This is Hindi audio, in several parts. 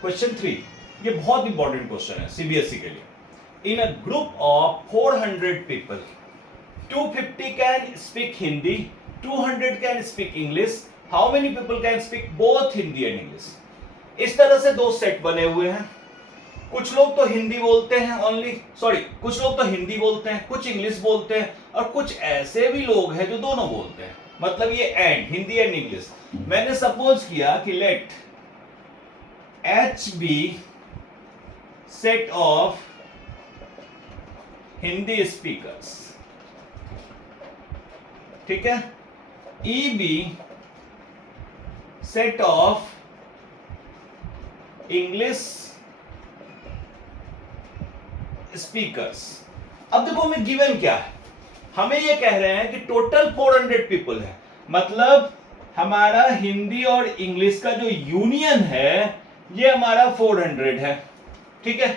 क्वेश्चन 3, ये बहुत इंपॉर्टेंट क्वेश्चन है सीबीएसई के लिए। In a group of 400 people 250 can speak Hindi, 200 can speak English, how many people can speak both Hindi and English. इस तरह से दो सेट बने हुए हैं। कुछ लोग तो हिंदी बोलते हैं कुछ लोग तो हिंदी बोलते हैं, कुछ इंग्लिश बोलते हैं, और कुछ ऐसे भी लोग हैं जो दोनों बोलते हैं। मतलब ये एंड हिंदी एंड इंग्लिश। मैंने सपोज किया कि let H be set of Hindi speakers, ठीक है, E be set of English speakers. अब देखो हमें गिवन क्या है, हमें ये कह रहे हैं कि टोटल 400 पीपल है, मतलब हमारा हिंदी और इंग्लिश का जो यूनियन है ये हमारा 400 है, ठीक है।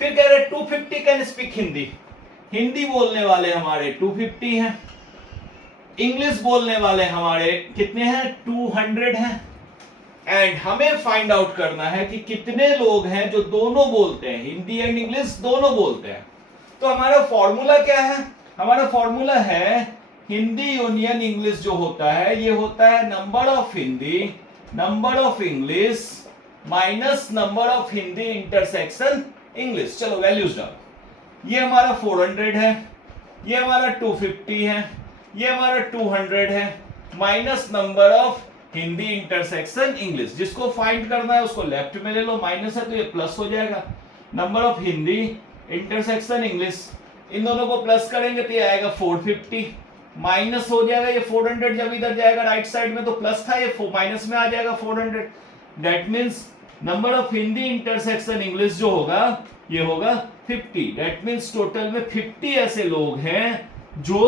फिर कह रहे हैं 250 कैन स्पीक हिंदी, हिंदी बोलने वाले हमारे 250 हैं, इंग्लिश बोलने वाले हमारे कितने हैं 200 हैं। एंड हमें फाइंड आउट करना है कि कितने लोग हैं जो दोनों बोलते हैं, हिंदी एंड इंग्लिश दोनों बोलते हैं। तो हमारा फॉर्मूला क्या है, हमारा फॉर्मूला है हिंदी यूनियन इंग्लिश जो होता है ये होता है number of Hindi number of English minus number of Hindi intersection English. चलो वैल्यूज डालो। ये हमारा 400 है, ये हमारा 250 है, ये हमारा 200 है, minus number of Hindi intersection English. जिसको फाइंड करना है उसको लेफ्ट में ले लो, माइनस है तो ये प्लस हो जाएगा। Number of Hindi intersection English, इन दोनों को प्लस करेंगे तो ये आएगा 450, माइनस हो जाएगा ये 400, जब इधर जाएगा राइट साइड में तो प्लस था, ये माइनस में आ जाएगा 400। That means number of Hindi intersection English जो होगा ये होगा 50। दैट मीन्स टोटल में 50 ऐसे लोग हैं जो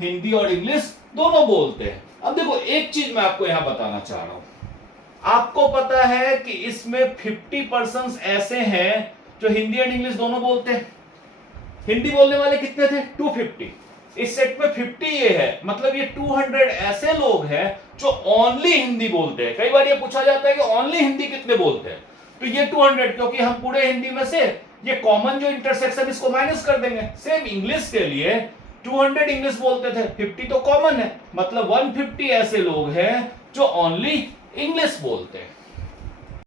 हिंदी और इंग्लिश दोनों बोलते हैं। अब देखो एक चीज मैं आपको यहां बताना चाह रहा हूं, आपको पता है कि इसमें 50% ऐसे हैं जो हिंदी एंड इंग्लिश दोनों बोलते हैं। हिंदी बोलने वाले कितने थे 250, इस सेट में 50 ये है, मतलब ये 200 ऐसे लोग हैं जो ओनली हिंदी बोलते हैं। कई बार ये पूछा जाता है कि ओनली हिंदी कितने बोलते हैं, तो ये 200, क्योंकि हम पूरे हिंदी में से ये कॉमन जो इंटरसेक्शन इसको माइनस कर देंगे। सेम इंग्लिश के लिए 200 इंग्लिश बोलते थे, 50 तो कॉमन है, मतलब 150 ऐसे लोग हैं जो ओनली इंग्लिश बोलते हैं।